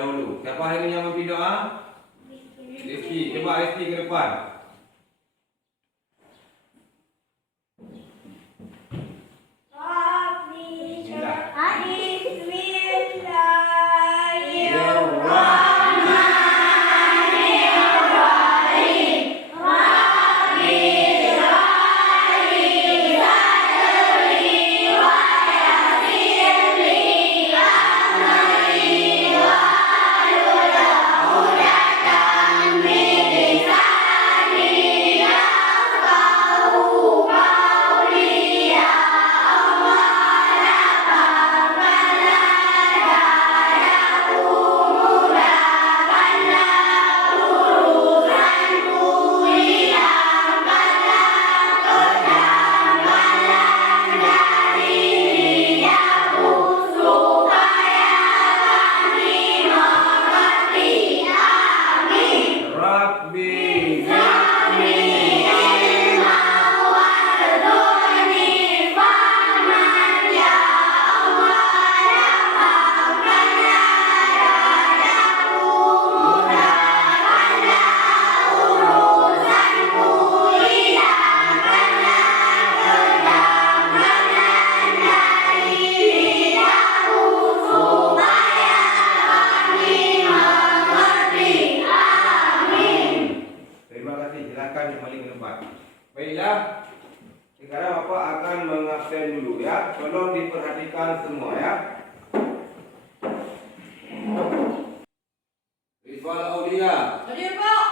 dahulu. Siapa hari ini yang memimpin doa? Rizky. Coba Rizky ke depan. Baiklah, sekarang Bapak akan mengabsen dulu ya. Tolong diperhatikan semua ya. Rizwal Aulia. Hadir Pak.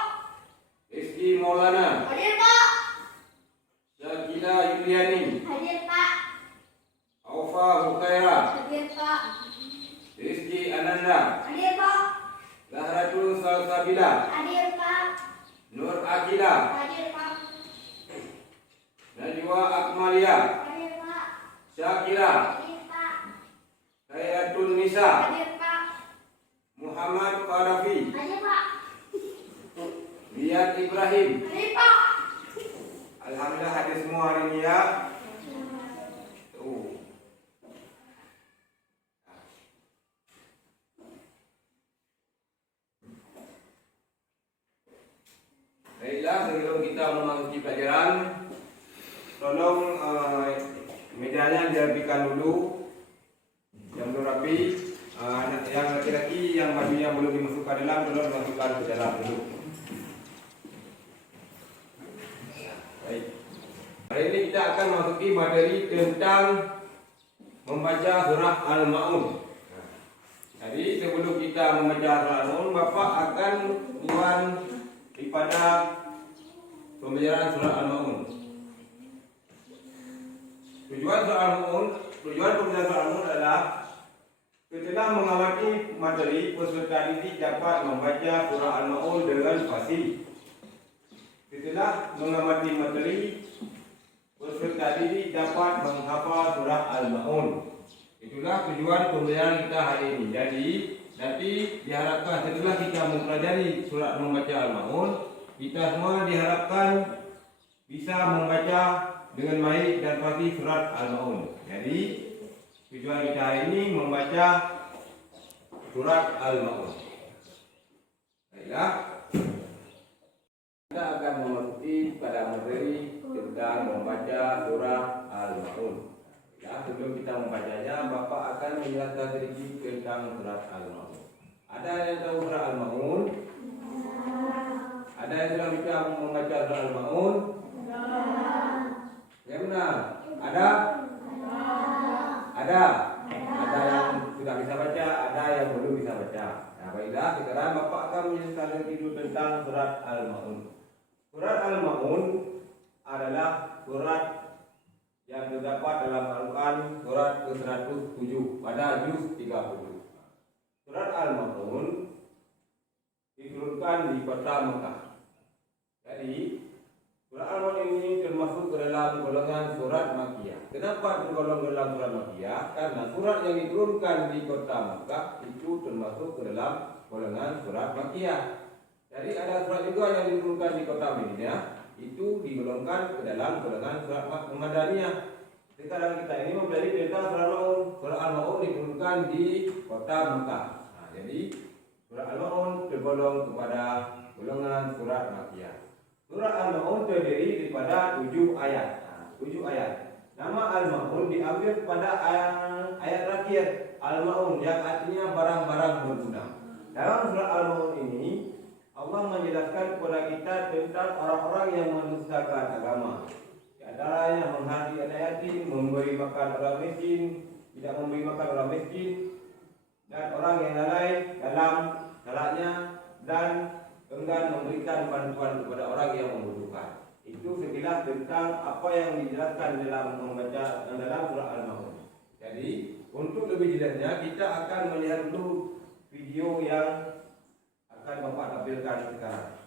Rizky Maulana. Hadir Pak. Syakila Yuliani. Hadir Pak. Aufa Hukaira. Hadir Pak. Rizky Ananda. Hadir Pak. Lahratul Salsabila. Hadir Pak. Nur Akila. Hadir Pak. Najwa Akmalia. Hadir Pak. Syakira. Hadir Pak. Khairatun Nisa. Hadir Pak. Muhammad Qadafi. Hadir Pak. Riyad Ibrahim. Hadir Pak. Alhamdulillah hadir semua hari ini ya. Tuh. Baiklah, sebelum kita memasuki pelajaran, tolong mejanya dirapikan dulu, yang belum rapi. Yang laki-laki yang bajunya belum dimasukkan dalam, tolong dimasukkan ke dalam dulu. Baik. Hari ini kita akan masuki materi tentang membaca surah Al-Ma'un. Jadi sebelum kita membaca surah Al-Ma'un, Bapak akan buat daripada pembelajaran surah Al-Ma'un. Tujuan pembelajaran surah Al-Ma'un adalah setelah mengamati materi, peserta didik dapat membaca surah Al-Ma'un dengan fasih. Setelah mengamati materi, peserta didik dapat menghafal surah Al-Ma'un. Itulah tujuan pembelajaran kita hari ini. Jadi nanti diharapkan setelah kita mempelajari surat membaca Al-Ma'un, kita semua diharapkan bisa membaca dengan baik dan fasih surat Al-Ma'un. Jadi tujuan kita hari ini membaca surat Al-Ma'un. Baiklah, kita akan memasuki pada materi tentang membaca surah Al-Ma'un. Ya, sebelum kita membacanya, Bapak akan menjelaskan sedikit tentang surat Al-Ma'un. Ada yang tahu surah Al-Ma'un? Ada yang sudah bisa membaca surah Al-Ma'un? Ya benar. Ada? Ada yang sudah bisa baca, ada yang belum bisa baca. Nah, baiklah, sekarang Bapak akan menjelaskan sedikit tentang surat Al-Ma'un. Surat Al-Ma'un adalah surat yang terdapat dalam Al-Quran, surat ke-107 pada juz 30. Surat Al-Ma'un diturunkan di kota Mekah. Jadi surat Al-Ma'un ini termasuk ke dalam golongan surat Makkiyah. Kenapa tergolong dalam surat Makkiyah? Karena surat yang diturunkan di kota Mekah itu termasuk ke dalam golongan surat Makkiyah. Jadi ada surat juga yang diturunkan di kota Madinah, itu digolongkan ke dalam golongan surat Madaniyah. Sekarang kita ini mempelajari tentang surat Al-Ma'un. Surat Al-Ma'un diturunkan di kota Mekah. Nah, jadi tergolong kepada golongan surat Makkiyah. Surah Al-Ma'un terdiri daripada 7 ayat. 7 ayat. Nama Al-Ma'un diambil pada ayat terakhir Al-Ma'un yang artinya barang-barang berguna. Dalam surah Al-Ma'un ini Allah menjelaskan kepada kita tentang orang-orang yang mendustakan agama. Di antaranya menghati anak yatim, memberi makan orang miskin, tidak memberi makan orang miskin, dan orang yang lalai dalam salatnya dan enggan memberikan bantuan kepada orang yang membutuhkan. Itu sekilas tentang apa yang dijelaskan dalam membaca dalam surah Al-Ma'un. Jadi untuk lebih jelasnya kita akan melihat dulu video yang akan Bapak tampilkan sekarang.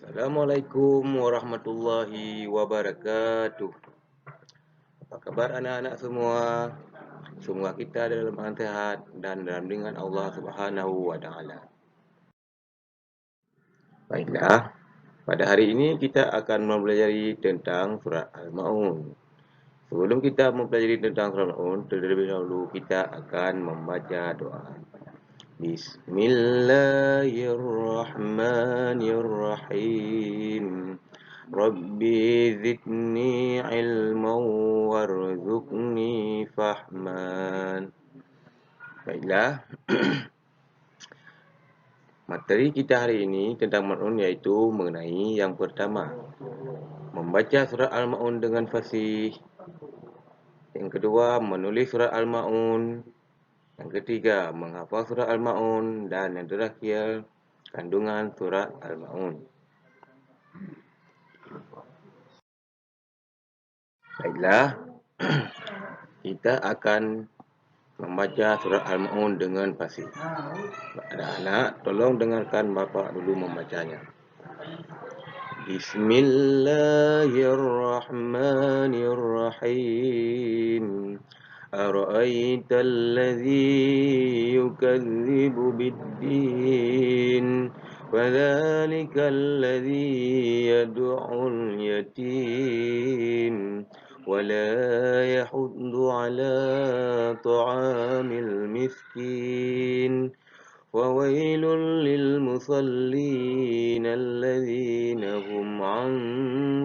Assalamualaikum warahmatullahi wabarakatuh. Apa kabar anak-anak semua? Semoga kita dalam keadaan sehat dan dalam lindungan Allah Subhanahu wa taala. Baiklah, pada hari ini kita akan mempelajari tentang surah Al-Ma'un. Sebelum kita mempelajari tentang surah Al-Ma'un, terlebih dahulu kita akan membaca doa. Bismillahirrahmanirrahim. Rabbi zidni ilman warzuqni fahman. Baiklah. Materi kita hari ini tentang Ma'un iaitu mengenai yang pertama, membaca surah Al-Ma'un dengan fasih. Yang kedua, menulis surah Al-Ma'un. Yang ketiga, menghafal surah Al-Ma'un. Dan yang terakhir, kandungan surah Al-Ma'un. Baiklah, kita akan membaca surah Al-Ma'un dengan fasih. Anak-anak, tolong dengarkan Bapak dulu membacanya. Bismillahirrahmanirrahim. Ara'aita alladhi yukadzibu bid-din. وذلك الذي يدعو اليتيم ولا يحض على طعام المسكين وويل للمصلين الذين هم عن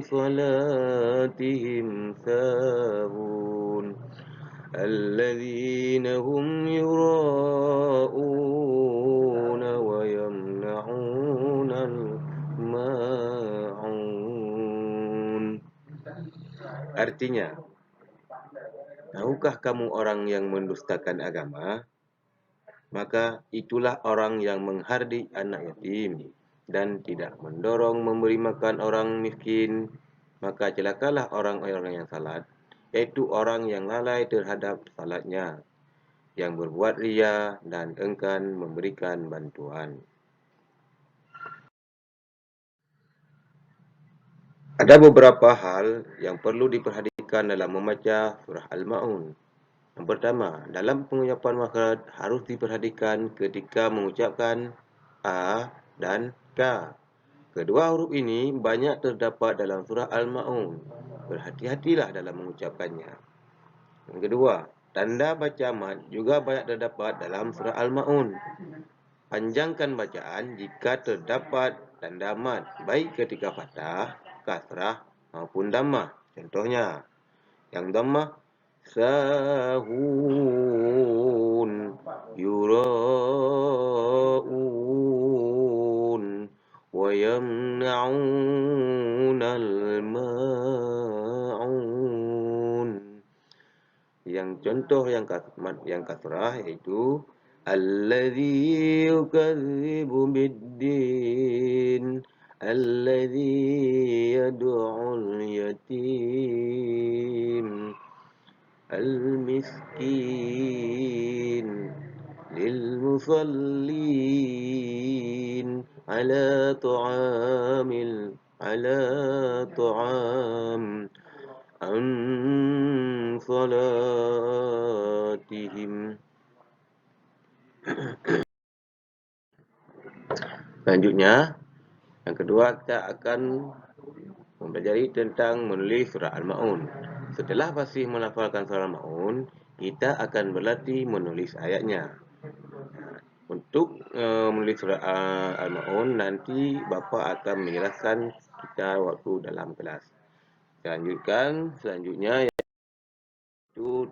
صلاتهم ساهون الذين هم يراءون ويمنعون الماعون. Artinya, tahukah kamu orang yang mendustakan agama? Maka itulah orang yang menghardik anak yatim dan tidak mendorong memberi makan orang miskin. Maka celakalah orang-orang yang salat, yaitu orang yang lalai terhadap salatnya, yang berbuat ria dan enggan memberikan bantuan. Ada beberapa hal yang perlu diperhatikan dalam membaca surah Al-Ma'un. Yang pertama, dalam pengucapan makhraj harus diperhatikan ketika mengucapkan A dan K. Kedua huruf ini banyak terdapat dalam surah Al-Ma'un. Berhati-hatilah dalam mengucapkannya. Yang kedua, tanda baca mad juga banyak terdapat dalam surah Al-Ma'un. Panjangkan bacaan jika terdapat tanda mad, baik ketika fathah, kasrah maupun dhammah. Contohnya, yang dhammah sahun, yura'un, wa yamna'unal ma'un. Yang contoh yang kasrah yaitu alladzi yukadzibu bid-din, alladzi yad'ul yatim, al-miskin, lil-musallin, ala ta'am an salatihim. Selanjutnya, yang kedua kita akan mempelajari tentang menulis surah Al-Ma'un. Setelah fasih melafalkan surah Al-Ma'un, kita akan berlatih menulis ayatnya. Untuk menulis surah Al-Maun, nanti Bapa akan menjelaskan kita waktu dalam kelas. Selanjutnya itu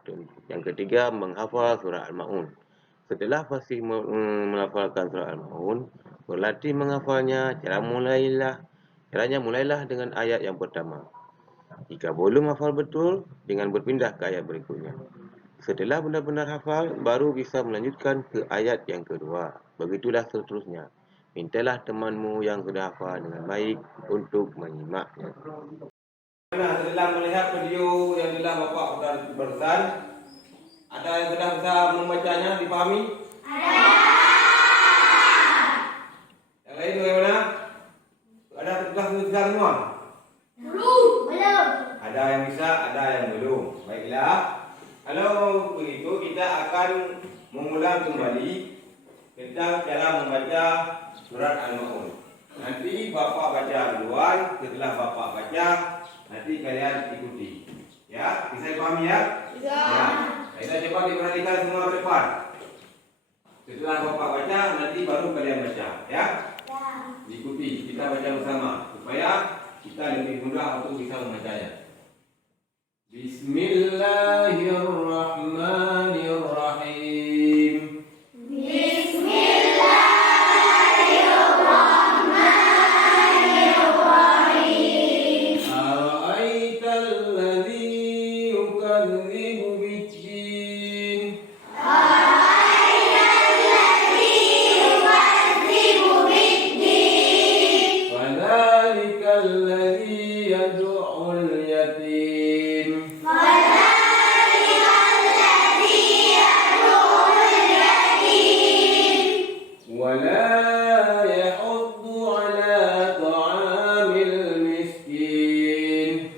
yang ketiga, menghafal surah Al-Maun. Setelah fasih melafalkan surah Al-Maun, berlatih menghafalnya. Caranya mulailah dengan ayat yang pertama. Jika belum hafal betul, dengan berpindah ke ayat berikutnya. Setelah benar-benar hafal, baru bisa melanjutkan ke ayat yang kedua. Begitulah seterusnya. Mintalah temanmu yang sudah hafal dengan baik untuk menyimaknya. Setelah melihat video yang telah Bapak sudah bersan, ada yang sudah bisa membacanya, dipahami? Yang lain bagaimana? Ada tugas semua? Belum. Ada yang bisa, ada yang belum. Baiklah. Kalau begitu, kita akan mengulang kembali tentang cara membaca surat Al-Maun. Nanti Bapak baca duluan, setelah Bapak baca, nanti kalian ikuti. Ya, bisa dipahami ya? Bisa. Ya. Kita coba diperhatikan semua ke depan. Setelah Bapak baca, nanti baru kalian baca. Ya? Diikuti, kita baca bersama supaya kita lebih mudah untuk bisa membacanya. Bismillahirrahmanirrahim. Ara'aital ladzi yukadzibu bid-din. Fadzalikal ladzi yad'ul yatim. ولا يحض على طعام المسكين.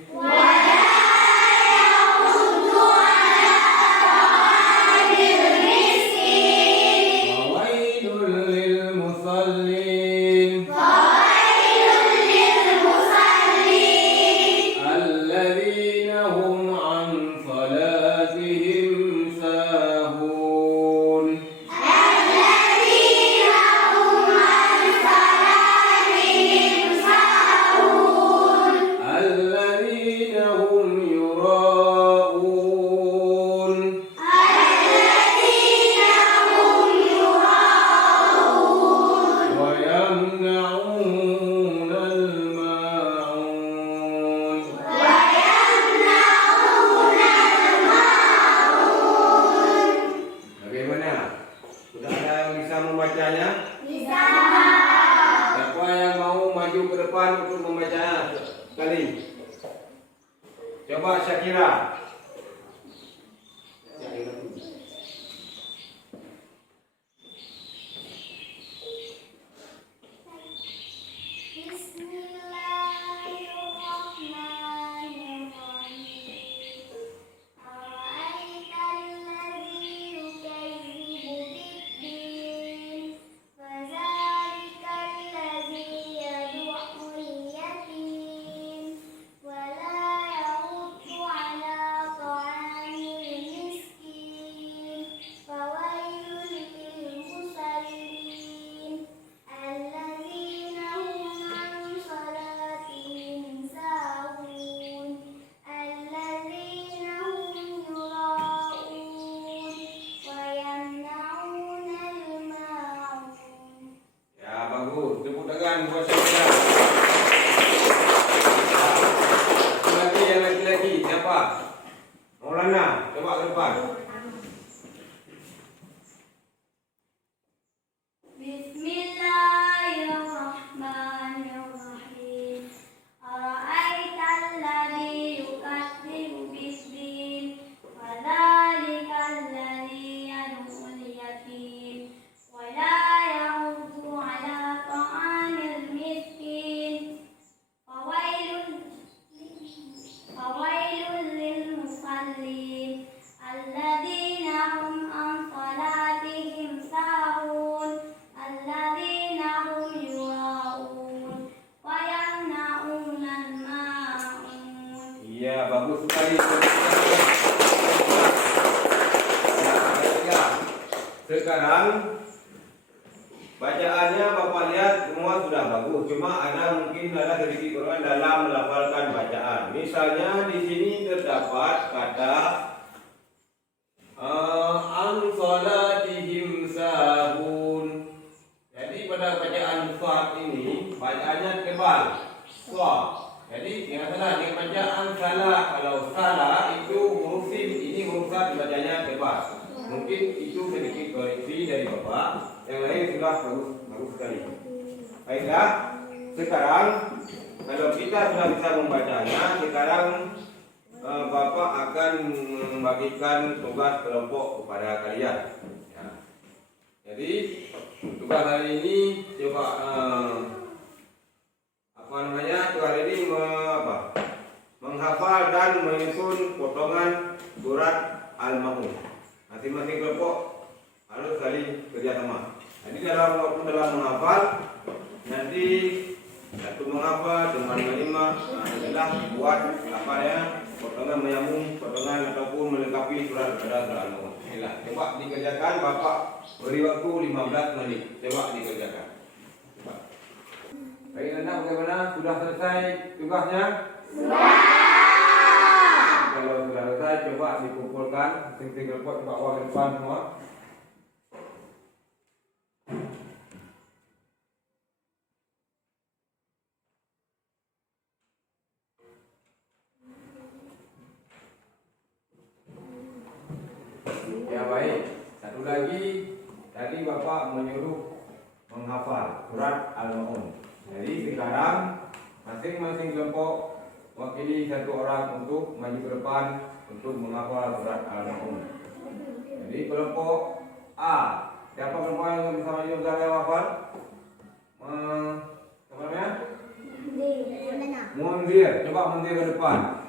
فويل للمصلين. الذين هم عن صلاتهم ساهون. الذين هم يراءون. ويمنعون الماعون. Bagaimana? Sudah ada yang bisa membacanya? Siapa yang mau maju ke depan untuk membacanya sekali? Coba Syakira. Ya, bagus. Tepuk tangan buat Syakira. Satu lagi yang laki-laki. Siapa? Maulana. Coba ke depan. Bismillahirrahmanirrahim. Ara'aital ladzi yukadzibu bid-din. Fadzalikal ladzi yad'ul yatim. Wa la yahuddu 'ala ta'amil miskin. Fawailul lil musallin. Alladzina hum an salatihim sahun. Alladzina hum yura'un. Wa yamna'una al-ma'un. Iya, bagus sekali. Ya, sekarang Bacaannya Bapak lihat semua sudah bagus, cuma mungkin ada sedikit kekurangan dalam melafalkan bacaan. Misalnya di sini terdapat kata an salatihim sahun. Jadi pada bacaan shad ini bacaannya tebal. Shad. Jadi jangan salah dengan bacaan salah. Kalau salah itu huruf sin, ini huruf shad bacanya tebal. Mungkin itu sedikit koreksi dari Bapak. Yang lain sudah bagus sekali. Baiklah, sekarang kalau kita sudah bisa membacanya, sekarang Bapak akan membagikan tugas kelompok kepada kalian. Ya. Jadi tugas hari ini coba tugas hari ini menghafal dan menyusun potongan surat Al-Maun. Masing-masing kelompok harus saling kerjasama. Jadi dalam menghafal, nanti satu menghafal dengan menyimak adalah buat potongan menyambung, potongan ataupun melengkapi surat pada surat Al-Maun. Coba dikerjakan, Bapak beri waktu 15 menit. Coba dikerjakan. Coba. Baik, anak bagaimana? Sudah selesai tugasnya? Sudah. Kalau sudah selesai, coba dikumpulkan. Masing-masing kelompok coba bawa ke depan semua. Ya baik, satu lagi tadi Bapak menyuruh menghafal surat Al-Maun. Jadi sekarang masing-masing kelompok wakili satu orang untuk maju ke depan untuk menghafal surat Al-Maun. Jadi kelompok A, siapa kelompok yang bisa maju ke depan menghafal? Siapa namanya? Munzir. Coba Munzir ke depan.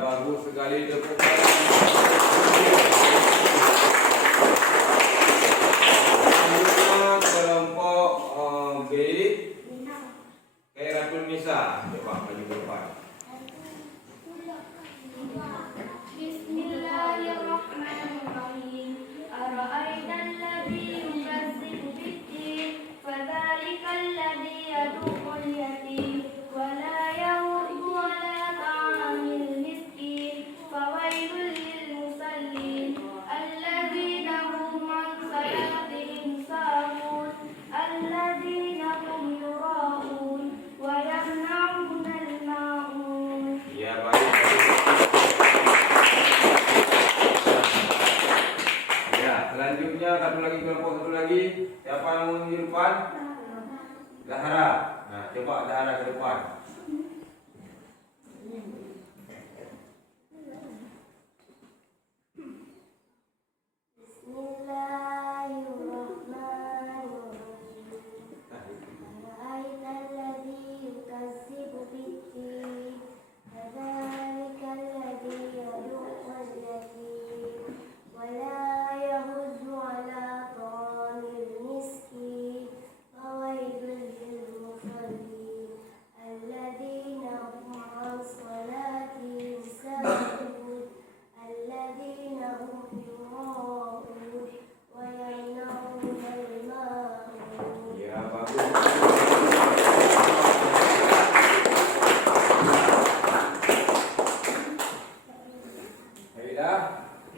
Bagus sekali tepuk tangan. Selanjutnya kelompok B, Khairatul Nisa. Coba maju ke depan. Bismillahirrahmanirrahim. Ara'aital ladzi yukazzibu bid-din, fadzalikal ladzi yad'ul yatim wa la yahuddu 'ala ta'amil miskin. Fawailul lil musallin alladzina hum 'an salatihim sahun alladzina hum yura'un wa yamna'unal ma'un. Ya baik. Ya, selanjutnya kelompok satu lagi. Siapa yang mau di depan? Zahra. Nah, coba Zahra ke depan.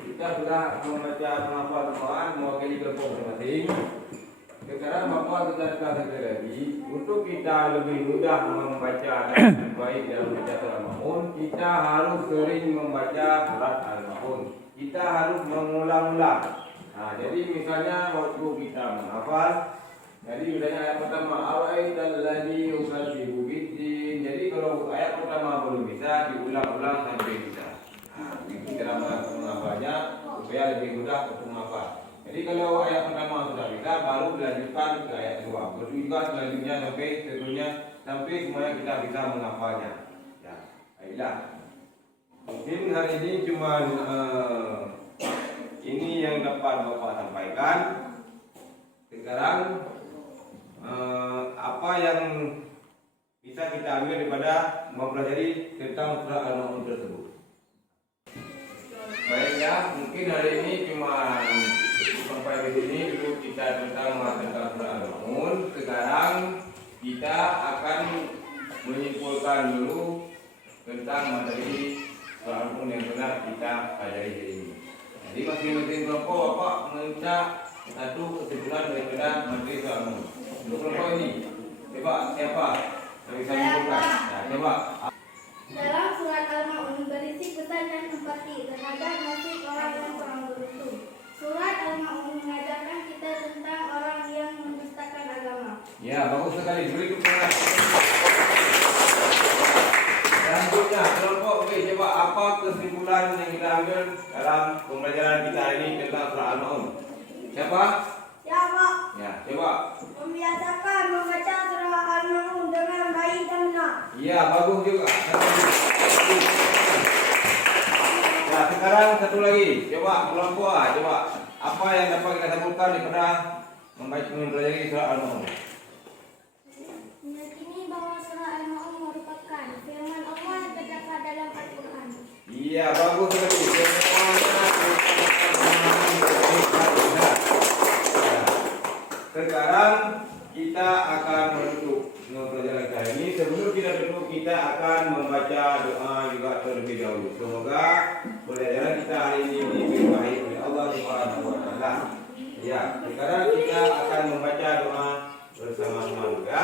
Kita sudah membaca menghafal temuan mewakili kelompok masing-masing. Sekarang Bapak tegaskan sekali lagi, untuk kita lebih mudah membaca dan baik dalam membaca surat Al-Maun, kita harus sering membaca surat Al-Maun. Kita harus mengulang-ulang. Nah, jadi misalnya waktu kita menghafal, jadi misalnya ayat pertama, ara'aital ladzi yukadzibu bid-din. Jadi kalau ayat pertama belum bisa, diulang-ulang sampai bisa. Ini cara menghafalnya supaya lebih mudah untuk menghafal. Jadi kalau ayat pertama sudah bisa, baru dilanjutkan ke ayat kedua. Begitu juga selanjutnya sampai seterusnya sampai semuanya kita bisa menghafalnya. Ya, baiklah. Mungkin hari ini cuma ini yang dapat Bapak sampaikan. Sekarang apa yang bisa kita ambil daripada mempelajari tentang surah Al-Maun tersebut? Baik ya, mungkin hari ini cuma sampai di sini dulu kita tentang surah Al-Maun. Sekarang kita akan menyimpulkan dulu tentang materi surah Al-Maun yang benar kita pelajari hari ini. Jadi masing-masing kelompok Bapak mengincar satu kesimpulan daripada materi surah Al-Maun. Untuk kelompok ini, coba siapa yang bisa menyimpulkan? Nah, coba. Dalam surat Al-Maun berisi pesan dan empati terhadap nasib orang yang kurang beruntung. Surat Al-Maun mengajarkan kita tentang orang yang mendustakan agama. Ya, bagus sekali. Beri kepada. Selanjutnya, kelompok B, coba apa kesimpulan yang kita ambil dalam pembelajaran kita ini tentang surah Al-Maun? Siapa? Siapa? Ya, coba. Membiasakan membaca surah Al-Maun dengan baik dan benar. Iya, bagus juga. Ya, sekarang satu lagi. Coba kelompok A, coba apa yang dapat kita simpulkan daripada mempelajari surah Al-Maun? Meyakini bahwa surah Al-Maun merupakan firman Allah yang terdapat dalam Al-Quran. Iya, bagus sekali. Semuanya sekarang kita akan menutup pelajaran kita ini. Sebelum kita tutup, kita akan membaca doa juga terlebih dahulu. Semoga pelajaran kita hari ini diberkahi oleh Allah Subhanahu wa taala. Ya, sekarang kita akan membaca doa bersama-sama juga.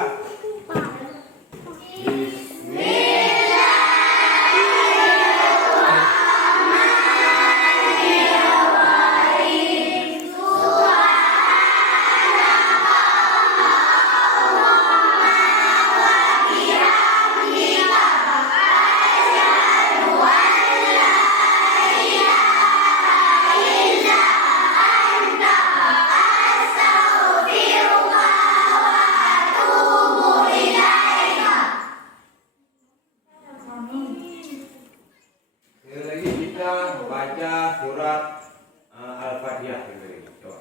Sekali lagi kita baca surat Al-Fatihah. Coba.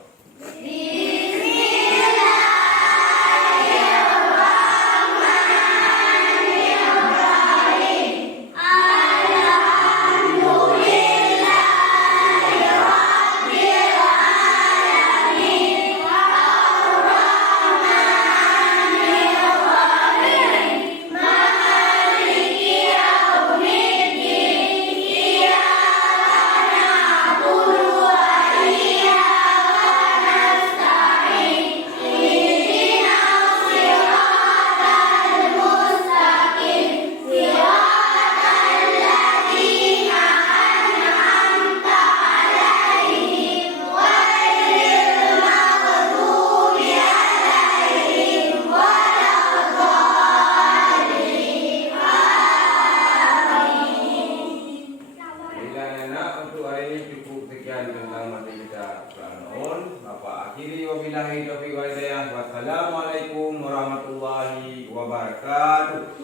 Wassalamualaikum warahmatullahi wabarakatuh.